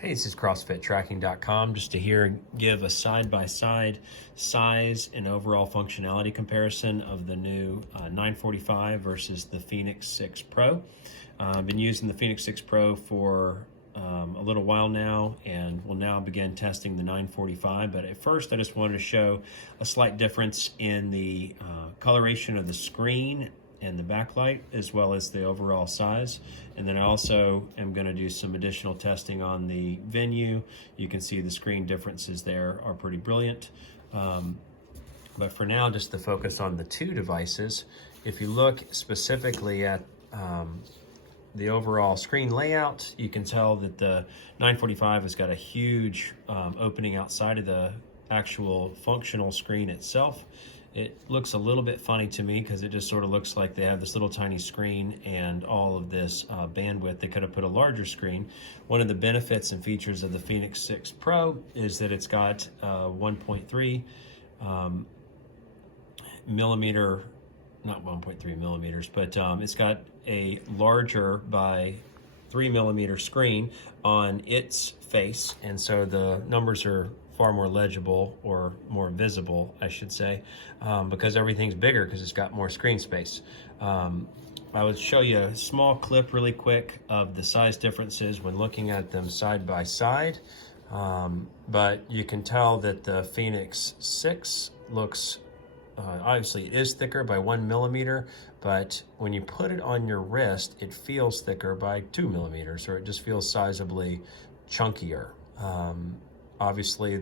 Hey, this is CrossFitTracking.com, just to give a side-by-side size and overall functionality comparison of the new 945 versus the Fenix 6 Pro. I've been using the Fenix 6 Pro for a little while now, and will now begin testing the 945. But at first, I just wanted to show a slight difference in the coloration of the screen and the backlight, as well as the overall size. And then I also am going to do some additional testing on the venue. You can see the screen differences there are pretty brilliant. But for now, just to focus on the two devices, if you look specifically at the overall screen layout, you can tell that the 945 has got a huge opening outside of the actual functional screen itself. It looks a little bit funny to me because it just sort of looks like they have this little tiny screen and all of this bandwidth. They could have put a larger screen. One of the benefits and features of the Fenix 6 Pro is that it's got 1.3 millimeter, not 1.3 millimeters, but it's got a larger by 3 millimeter screen on its face, and so the numbers are far more legible, or more visible, I should say, because everything's bigger because it's got more screen space. I would show you a small clip really quick of the size differences when looking at them side by side, but you can tell that the Fenix 6 looks, obviously it is thicker by 1 millimeter, but when you put it on your wrist, it feels thicker by 2 millimeters, or it just feels sizably chunkier. Obviously,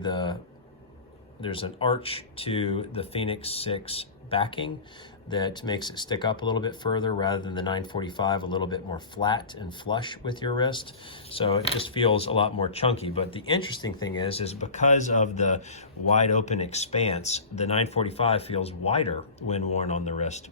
there's an arch to the Fenix 6 backing that makes it stick up a little bit further, rather than the 945 a little bit more flat and flush with your wrist. So it just feels a lot more chunky. But the interesting thing is because of the wide open expanse, the 945 feels wider when worn on the wrist.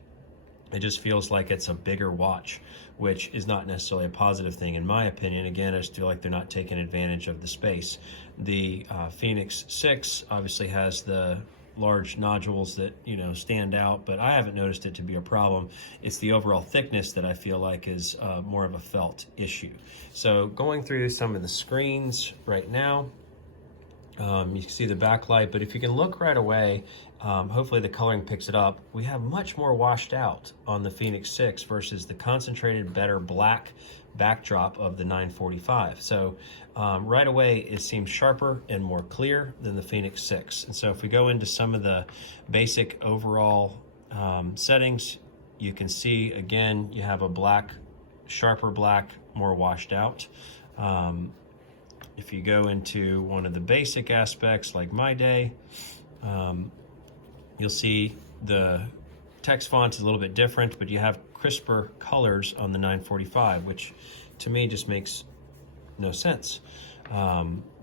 It just feels like it's a bigger watch, which is not necessarily a positive thing in my opinion. Again, I just feel like they're not taking advantage of the space. The Fenix 6 obviously has the large nodules that, you know, stand out, but I haven't noticed it to be a problem. It's the overall thickness that I feel like is more of a felt issue. So going through some of the screens right now, you can see the backlight, but if you can look right away, hopefully the coloring picks it up. We have much more washed out on the Fenix 6 versus the concentrated, better black backdrop of the 945. So right away, it seems sharper and more clear than the Fenix 6. And so if we go into some of the basic overall settings, you can see, again, you have a black, sharper black, more washed out. If you go into one of the basic aspects like My Day, you'll see the text font is a little bit different, but you have crisper colors on the 945, which to me just makes no sense,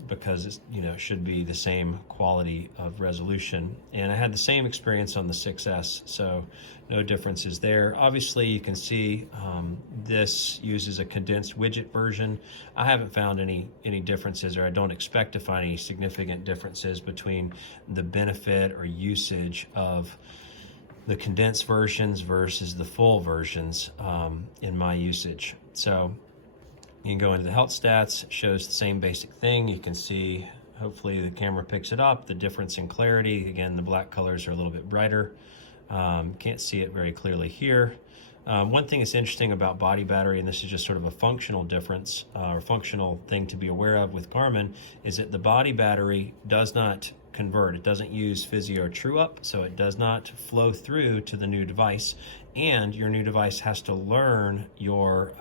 because it's, you know, it should be the same quality of resolution. And I had the same experience on the 6S, so no differences there. Obviously, you can see this uses a condensed widget version. I haven't found any differences, or I don't expect to find any significant differences between the benefit or usage of the condensed versions versus the full versions in my usage. So you can go into the health stats, it shows the same basic thing. You can see, hopefully the camera picks it up, the difference in clarity. Again, the black colors are a little bit brighter. Can't see it very clearly here. One thing that's interesting about body battery, and this is just sort of a functional difference, or functional thing to be aware of with Garmin, is that the body battery does not convert. It doesn't use Physio or True Up, so it does not flow through to the new device, and your new device has to learn your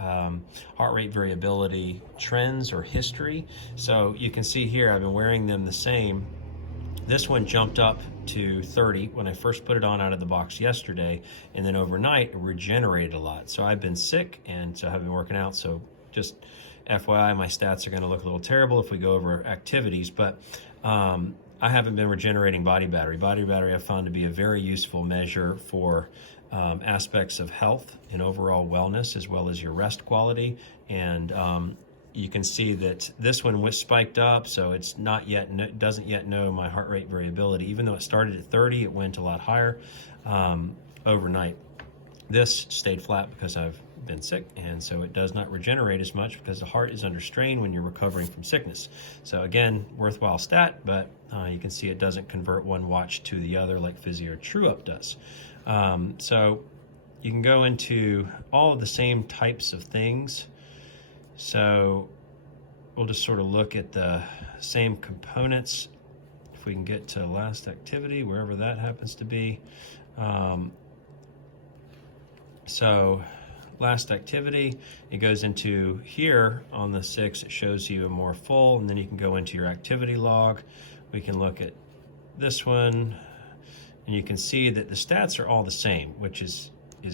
heart rate variability trends or history. So you can see here, I've been wearing them the same. This one jumped up to 30 when I first put it on out of the box yesterday, and then overnight it regenerated a lot. So I've been sick, and so I've been working out, so just FYI, my stats are going to look a little terrible if we go over activities, but I haven't been regenerating body battery. Body battery I've found to be a very useful measure for aspects of health and overall wellness, as well as your rest quality. And you can see that this one was spiked up, so it's not yet, doesn't yet know my heart rate variability. Even though it started at 30, it went a lot higher overnight. This stayed flat because I've been sick, and so it does not regenerate as much because the heart is under strain when you're recovering from sickness. So again, worthwhile stat, but you can see it doesn't convert one watch to the other like Physio TrueUp does. So you can go into all of the same types of things. So we'll just sort of look at the same components. If we can get to last activity, wherever that happens to be. So last activity, it goes into here on the 6, it shows you a more full, and then you can go into your activity log. We can look at this one, and you can see that the stats are all the same, which is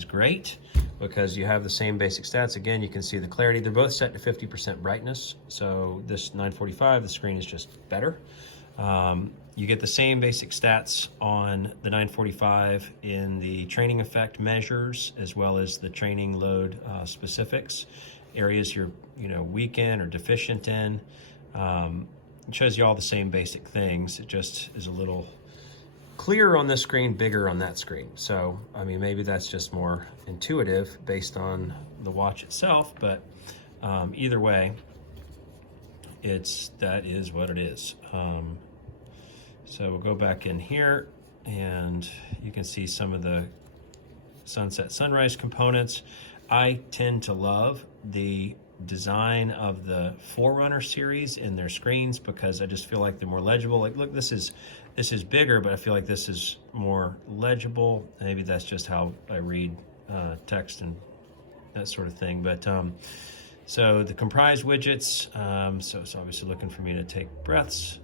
great because you have the same basic stats. Again, you can see the clarity. They're both set to 50% brightness. So this 945, the screen is just better. You get the same basic stats on the 945 in the training effect measures, as well as the training load specifics, areas you're weak in or deficient in. It shows you all the same basic things. It just is a little clearer on this screen, bigger on that screen. So, I mean, maybe that's just more intuitive based on the watch itself, but either way, that is what it is. So we'll go back in here, and you can see some of the sunset sunrise components. I tend to love the design of the Forerunner series in their screens because I just feel like they're more legible. Like, look, this is bigger, but I feel like this is more legible. Maybe that's just how I read text and that sort of thing. But so the comprise widgets, so it's obviously looking for me to take breaths.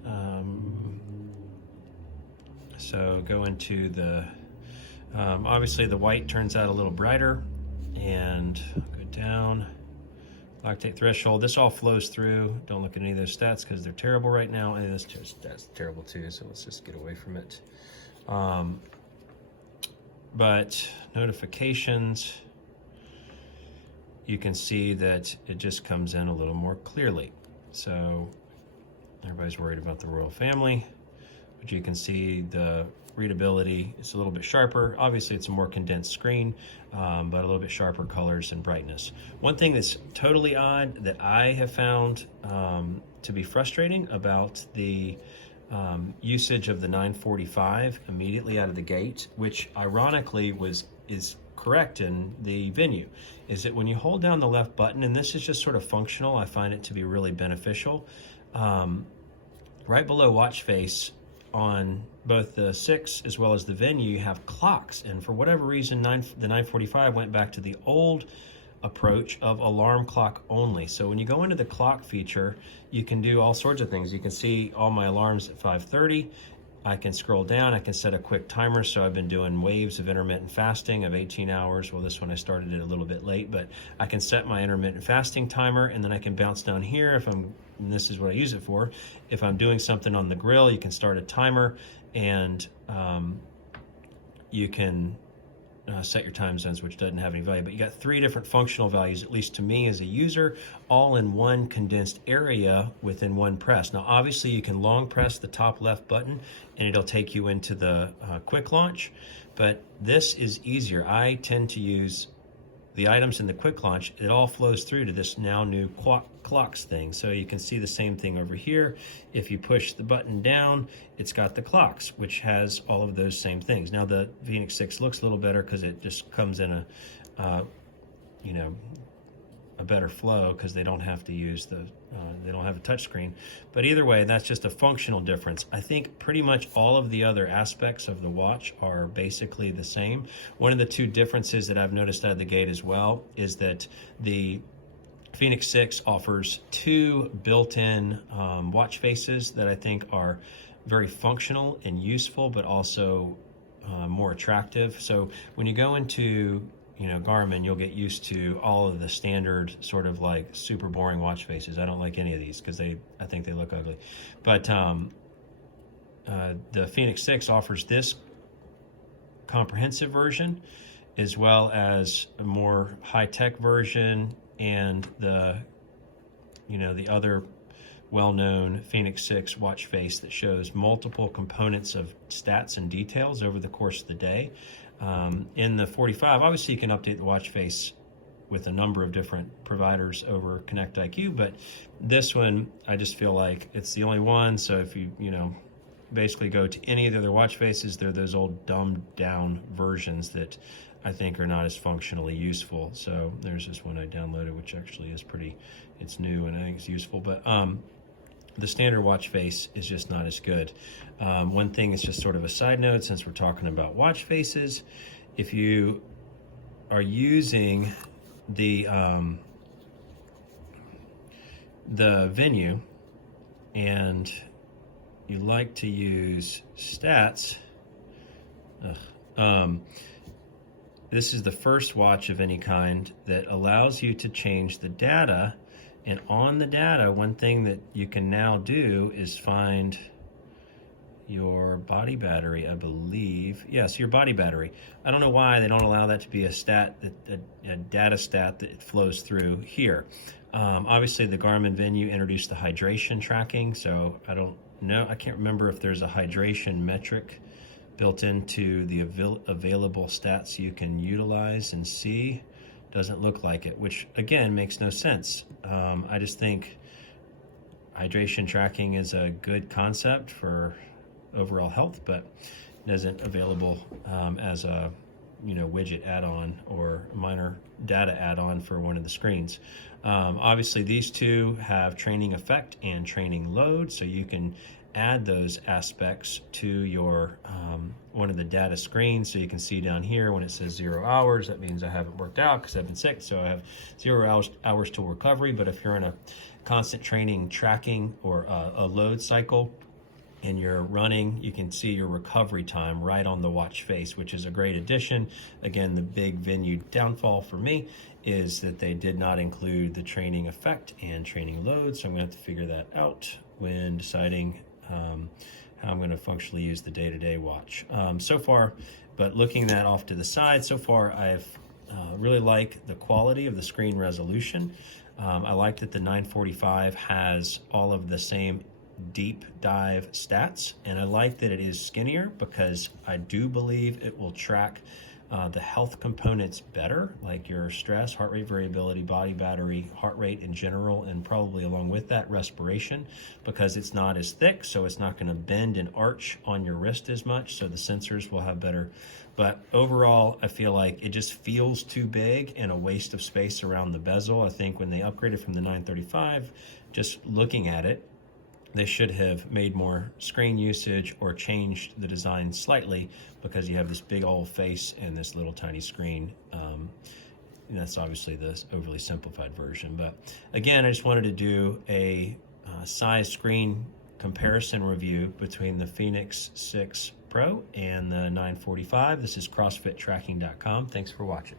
So go into the, obviously the white turns out a little brighter, and go down, lactate threshold. This all flows through. Don't look at any of those stats because they're terrible right now. And that's terrible too, so let's just get away from it. But notifications, you can see that it just comes in a little more clearly. So everybody's worried about the royal family, but you can see the readability is a little bit sharper. Obviously it's a more condensed screen, but a little bit sharper colors and brightness. One thing that's totally odd that I have found to be frustrating about the usage of the 945 immediately out of the gate, which ironically is correct in the venue, is that when you hold down the left button, and this is just sort of functional, I find it to be really beneficial. Right below watch face on both the 6 as well as the venue, you have clocks, and for whatever reason the 945 went back to the old approach of alarm clock only. So when you go into the clock feature, you can do all sorts of things. You can see all my alarms at 5:30. I can scroll down, I can set a quick timer. So I've been doing waves of intermittent fasting of 18 hours. Well, this one I started it a little bit late, but I can set my intermittent fasting timer, and then I can bounce down here and this is what I use it for. If I'm doing something on the grill, you can start a timer, and you can set your time zones, which doesn't have any value, but you got 3 different functional values, at least to me as a user, all in one condensed area within one press. Now, obviously you can long press the top left button and it'll take you into the quick launch, but this is easier. I tend to use the items in the quick launch. It all flows through to this now new clocks thing. So you can see the same thing over here. If you push the button down, it's got the clocks, which has all of those same things. Now the Fenix 6 looks a little better because it just comes in a better flow because they don't have to use they don't have a touch screen. But either way, that's just a functional difference. I think pretty much all of the other aspects of the watch are basically the same. One of the 2 differences that I've noticed out of the gate as well is that the Fenix 6 offers 2 built-in watch faces that I think are very functional and useful, but also more attractive. So when you go into Garmin, you'll get used to all of the standard sort of like super boring watch faces. I don't like any of these because I think they look ugly. But the Fenix 6 offers this comprehensive version as well as a more high-tech version, and the other well-known Fenix 6 watch face that shows multiple components of stats and details over the course of the day. In the 45, obviously you can update the watch face with a number of different providers over Connect IQ, but this one, I just feel like it's the only one. So if you basically go to any of the other watch faces, they're those old dumbed down versions that I think are not as functionally useful. So there's this one I downloaded, which actually is it's new and I think it's useful, but the standard watch face is just not as good. One thing is just sort of a side note, since we're talking about watch faces, if you are using the Venue and you like to use stats, this is the first watch of any kind that allows you to change the data. And on the data, one thing that you can now do is find your body battery, I believe. Yes, your body battery. I don't know why they don't allow that to be a stat, a data stat that flows through here. Obviously, the Garmin Venue introduced the hydration tracking, so I don't know. I can't remember if there's a hydration metric built into the available stats you can utilize and see. Doesn't look like it, which again makes no sense. I just think hydration tracking is a good concept for overall health, but isn't available as a widget add-on or minor data add-on for one of the screens. Obviously, these two have training effect and training load, so you can add those aspects to your one of the data screens. So you can see down here when it says 0 hours, that means I haven't worked out because I've been sick, so I have 0 hours till recovery. But if you're in a constant training tracking or a load cycle and you're running, you can see your recovery time right on the watch face, which is a great addition. Again, the big Venue downfall for me is that they did not include the training effect and training load, so I'm going to have to figure that out when deciding how I'm going to functionally use the day-to-day watch. So far, but looking that off to the side, so far I've really like the quality of the screen resolution. I like that the 945 has all of the same deep dive stats, and I like that it is skinnier because I do believe it will track the health components better, like your stress, heart rate variability, body battery, heart rate in general, and probably along with that respiration, because it's not as thick, so it's not going to bend and arch on your wrist as much, so the sensors will have better. But overall, I feel like it just feels too big and a waste of space around the bezel. I think when they upgraded from the 935, just looking at it, they should have made more screen usage or changed the design slightly, because you have this big old face and this little tiny screen. And that's obviously the overly simplified version. But again, I just wanted to do a size screen comparison review between the Fenix 6 Pro and the 945. This is CrossFitTracking.com. Thanks for watching.